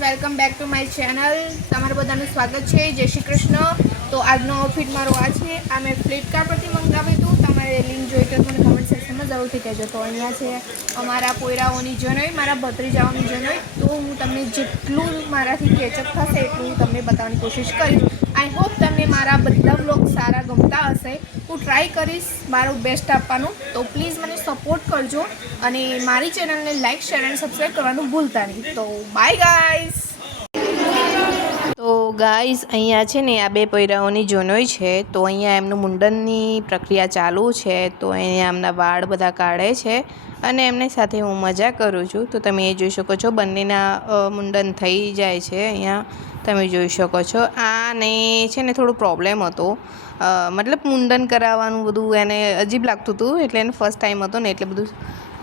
Welcome back to my channel. તમારું બધાનું સ્વાગત છે. જય શ્રી કૃષ્ણ. તો આજનો આઉટફિટ મારો આ છે. આ મેં ફ્લિપકાર્ટ પરથી મંગાવ્યું હતું. તમારે લિંક જોઈ તો મને કમેન્ટ સેક્શનમાં જરૂરથી કહેજો. તો અહીંયા છે અમારા પોયરાઓની જનોઈ, મારા ભત્રીજાઓની જનોઈ. તો હું તમને જેટલું મારાથી કેચઅપ થશે એટલું હું તમને બતાવવાની કોશિશ કરીશ. આઈ હોપ તમને મારા બધા વ્લોગ સારા ગમતા હશે. હું ટ્રાય કરીશ મારું બેસ્ટ આપવાનું. તો પ્લીઝ મને સપોર્ટ કરજો અને મારી ચેનલને લાઇક, શેર એન્ડ સબસ્ક્રાઈબ કરવાનું ભૂલતા નહીં. તો બાય ગાઈઝ. તો ગાઈઝ અહીંયા છે ને આ બે પૈરાઓની જોનોઈ છે. તો અહીંયા એમનું મુંડનની પ્રક્રિયા ચાલુ છે. તો અહીંયા એમના વાળ બધા કાઢે છે અને એમની સાથે હું મજા કરું છું. તો તમે એ જોઈ શકો છો બંનેના મુંડન થઈ જાય છે. અહીંયા તમે જોઈ શકો છો. આને છે ને થોડું પ્રોબ્લેમ હતો, મતલબ મુંડન કરાવવાનું બધું એને અજીબ લાગતું હતું. એટલે એને ફર્સ્ટ ટાઈમ હતો ને એટલે બધું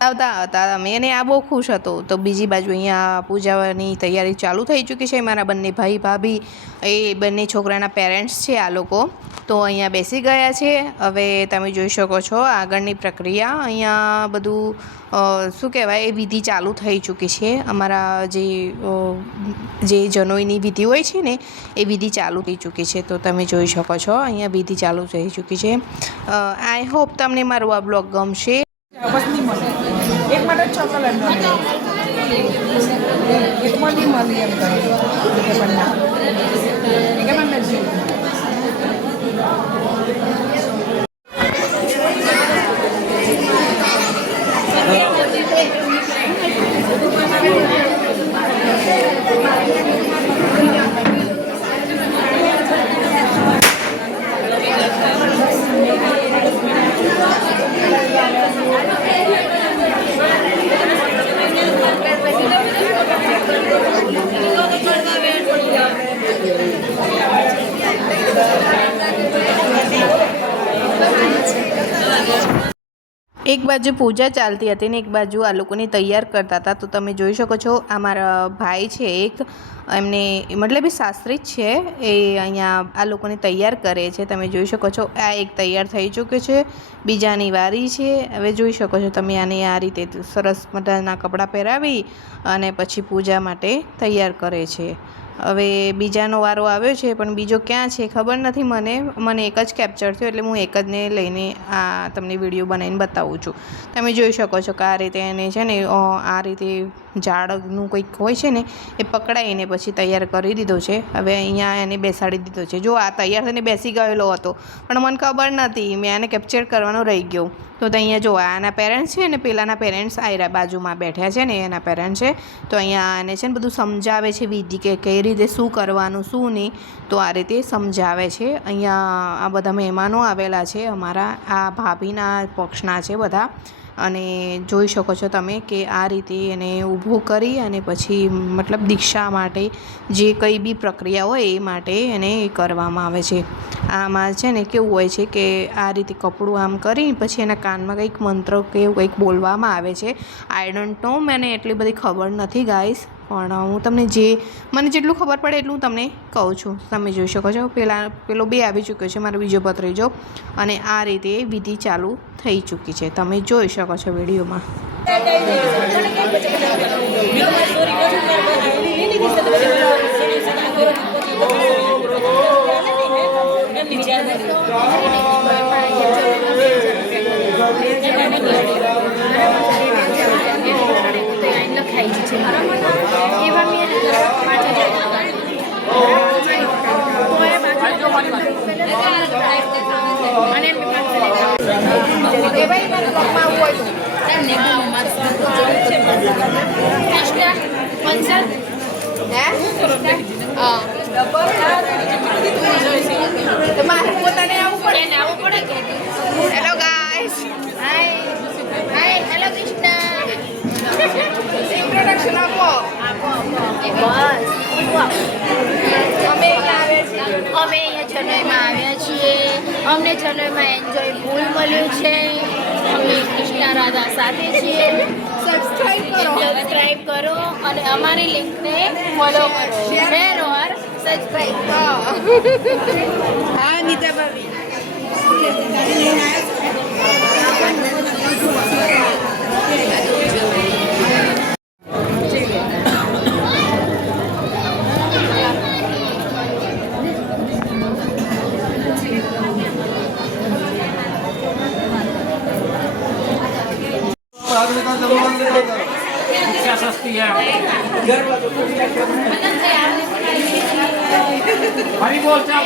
આવતા હતા અમે, અને આ બહુ ખુશ હતો. તો બીજી બાજુ અહીંયા પૂજાની તૈયારી ચાલુ થઈ ચૂકી છે. મારા બંને ભાઈ ભાભી એ બંને છોકરાના પેરેન્ટ્સ છે આ લોકો. તો અહીંયા બેસી ગયા છે. હવે તમે જોઈ શકો છો આગળની પ્રક્રિયા. અહીંયા બધું શું કહેવાય એ વિધિ ચાલુ થઈ ચૂકી છે. અમારા જે જનોઈની વિધિ હોય છે ને એ વિધિ ચાલુ થઈ ચૂકી છે. તો તમે જોઈ શકો છો અહીંયા વિધિ ચાલુ થઈ ચૂકી છે. આઈ હોપ તમને મારો આ બ્લોગ ગમશે. એક માટે ચોકલેટ એક મળી મળી એમ કરે એક બાજુ પૂજા ચાલતી હતી ને એક બાજુ આ લોકોને તૈયાર કરતા હતા. તો તમે જોઈ શકો છો આ મારા ભાઈ છે એક, એમને મતલબ એ શાસ્ત્રી જ છે. એ અહીંયા આ લોકોને તૈયાર કરે છે. તમે જોઈ શકો છો આ એક તૈયાર થઈ ચૂક્યો છે, બીજાની વારી છે. હવે જોઈ શકો છો તમે આને આ રીતે સરસ મજાના કપડાં પહેરાવી અને પછી પૂજા માટે તૈયાર કરે છે. હવે બીજાનો વારો આવ્યો છે, પણ બીજો ક્યાં છે ખબર નથી મને એક જ કેપ્ચર થયો એટલે હું એક જને લઈને આ તમને વિડીયો બનાવીને બતાવું છું. તમે જોઈ શકો છો કે આ રીતે એને છે ને આ રીતે ઝાડનું કંઈક હોય છે ને એ પકડાઈને પછી તૈયાર કરી દીધો છે. હવે અહીંયા એને બેસાડી દીધો છે. જો આ તૈયાર થઈને બેસી ગયેલો હતો પણ મને ખબર નથી, મેં આને કેપ્ચર કરવાનો રહી ગયો. તો અહીંયા જો આના પેરેન્ટ્સ છે ને પેલાના પેરેન્ટ્સ આયરા બાજુમાં બેઠ્યા છે ને એના પેરેન્ટ્સ છે. તો અહીંયા આને છે ને બધું સમજાવે છે વિધિ કે કઈ રીતે શું કરવાનું શું નહીં. તો આ રીતે સમજાવે છે. અહીંયા આ બધા મહેમાનો આવેલા છે અમારા, આ ભાભીના પક્ષના છે બધા. અને જોઈ શકો છો તમે કે આ રીતે એને ઊભું કરી અને પછી મતલબ દીક્ષા માટે જે કંઈ બી પ્રક્રિયા હોય એ માટે એને કરવામાં આવે છે. આમાં છે ને કેવું હોય છે કે આ રીતે કપડું આમ કરી પછી એના કાનમાં કંઈક મંત્ર કે એવું કંઈક બોલવામાં આવે છે. આઈ ડોન્ટ નો, મને એટલી બધી ખબર નથી ગાઈસ, પણ હું તમને મને જેટલું ખબર પડે એટલું તમને કહું છું. તમે જોઈ શકો છો પેલો બે આવી ચૂક્યો છે મારો બીજો ભત્રીજો, અને આ રીતે વિધિ ચાલુ થઈ ચૂકી છે. તમે જોઈ શકો છો વિડીયોમાં. Hello guys, hi hello Krishna. Introduction આપો. બસ અમે અહીંયા જનોઈમાં આવ્યા છીએ. અમને જનોઈમાં એન્જોય ફૂલ મળ્યું છે. અમે કૃષ્ણ રાધા સાથે છીએ. સબસ્ક્રાઈબ કરો અને અમારી લિંકને ફોલો કરો, શેર ઓર સબસ્ક્રાઈબ કરો. હા નીતા ભાભી. सकती है हरी बोल चल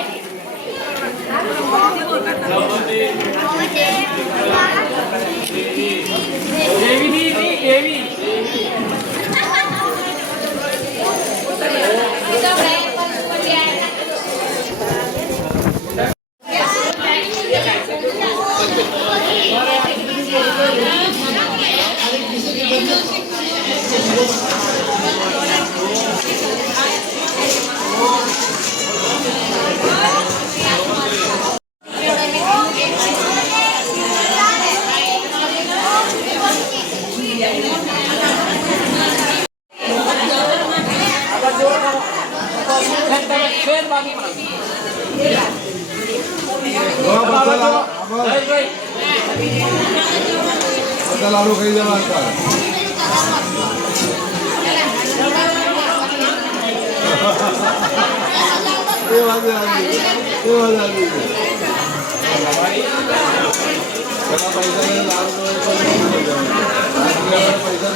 देवी दी देवी લાડુ ખાઈ જવા એ વાત આવી પેલા પૈસા લાડુ પૈસા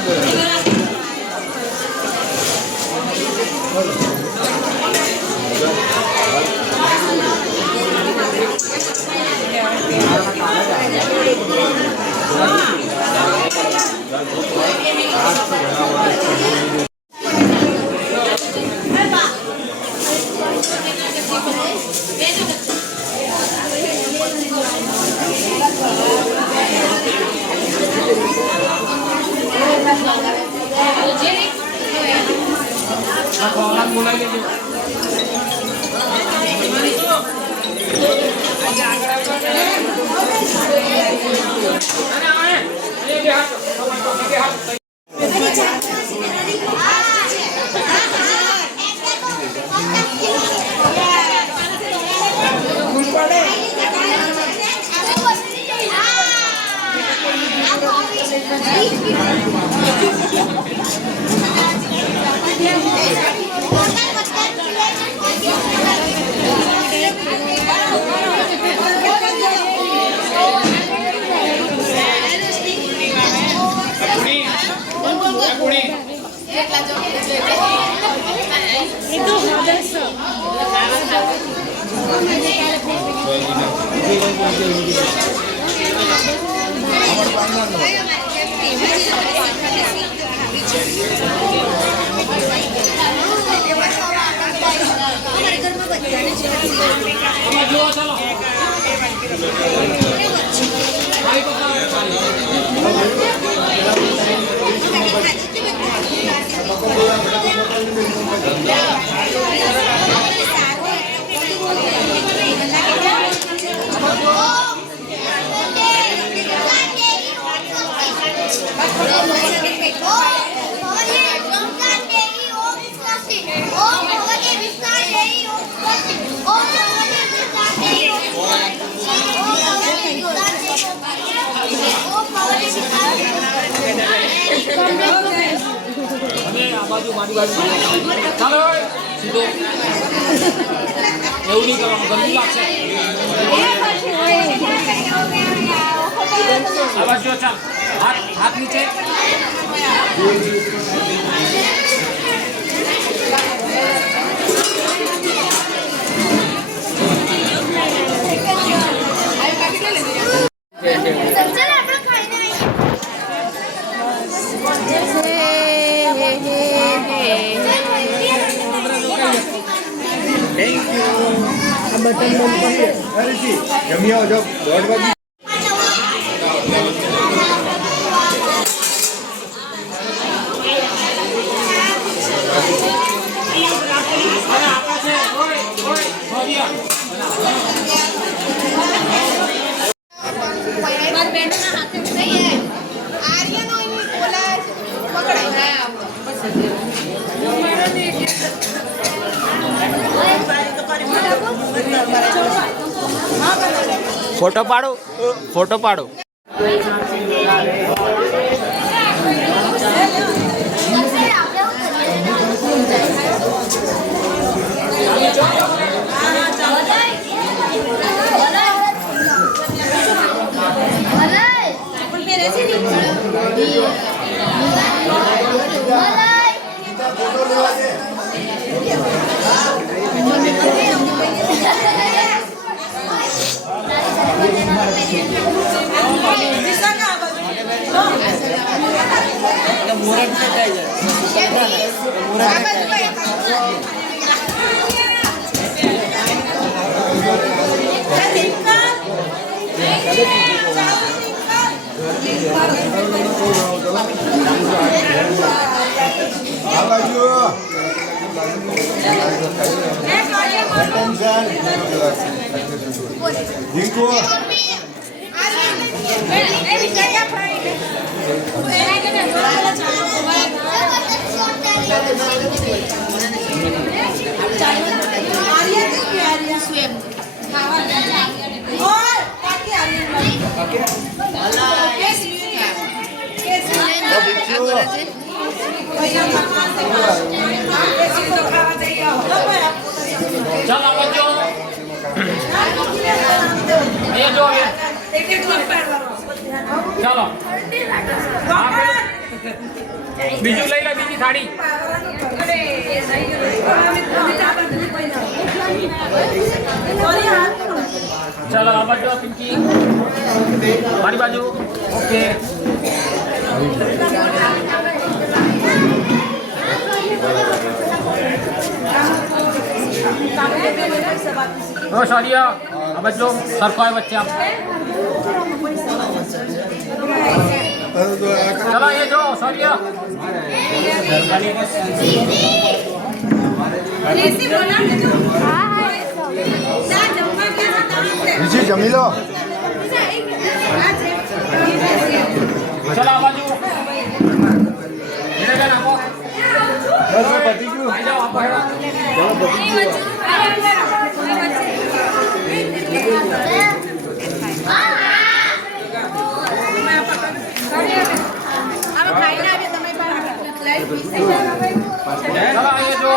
ચાલો સીધો એવું નહીં કરવાનું ગરમી લાગશે આ બાજુ ચાલ હાથ નીચે બટન બંધ કરીએ હરીજી જમી આવો જો 1:30 વાગે ફોટો પાડો ફોટો પાડો Hola. આ બાજુ જીકો ચાલ આવા જો એ જો ચાલો બીજું લઈ લે બીજી થાળી ચાલો આ બાજુ પિંકી મારી બાજુ ઓકે ઓ સોરિયા આ બાજુ સરખો આવે વચ્ચે આપ ચલો એ જો સોરિયા બીજી જમી લો ચલો આ બાજુ એને નાખો બસ પતી ગયું આવી જાઓ આપો હેડો ચલો એ જો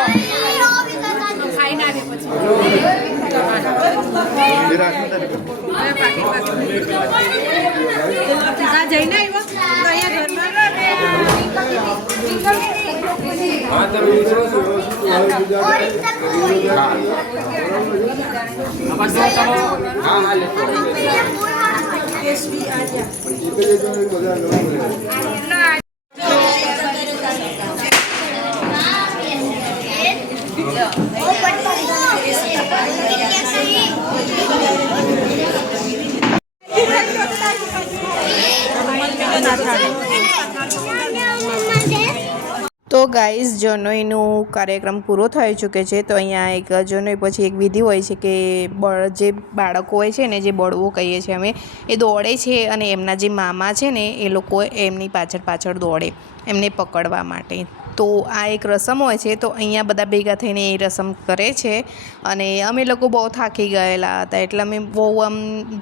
તો ગાઈઝ જનોઈનું કાર્યક્રમ પૂરો થઈ ચૂકે છે. તો અહીંયા એક જનોઈ પછી એક વિધિ હોય છે કે જે બાળકો હોય છે ને, જે બળવો કહીએ છીએ અમે, એ દોડે છે અને એમના જે મામા છે ને એ લોકો એમની પાછળ દોડે એમને પકડવા માટે. તો આ એક રસમ હોય છે. તો અહીંયા બધા ભેગા થઈને એ રસમ કરે છે અને અમે લોકો બહુ થાકી ગયેલા હતા એટલે અમે બહુ આમ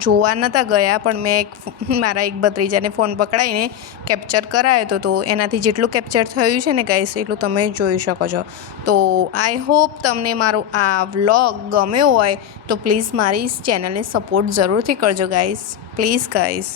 જોવા નહોતા ગયા, પણ મેં મારા એક ભત્રીજાને ફોન પકડાઈને કેપ્ચર કરાયો હતો. તો એનાથી જેટલું કેપ્ચર થયું છે ને ગાઈસ એટલું તમે જોઈ શકો છો. તો આઈ હોપ તમને મારો આ વ્લોગ ગમ્યો હોય તો પ્લીઝ મારી ચેનલને સપોર્ટ જરૂરથી કરજો ગાઈસ, પ્લીઝ ગાઈસ.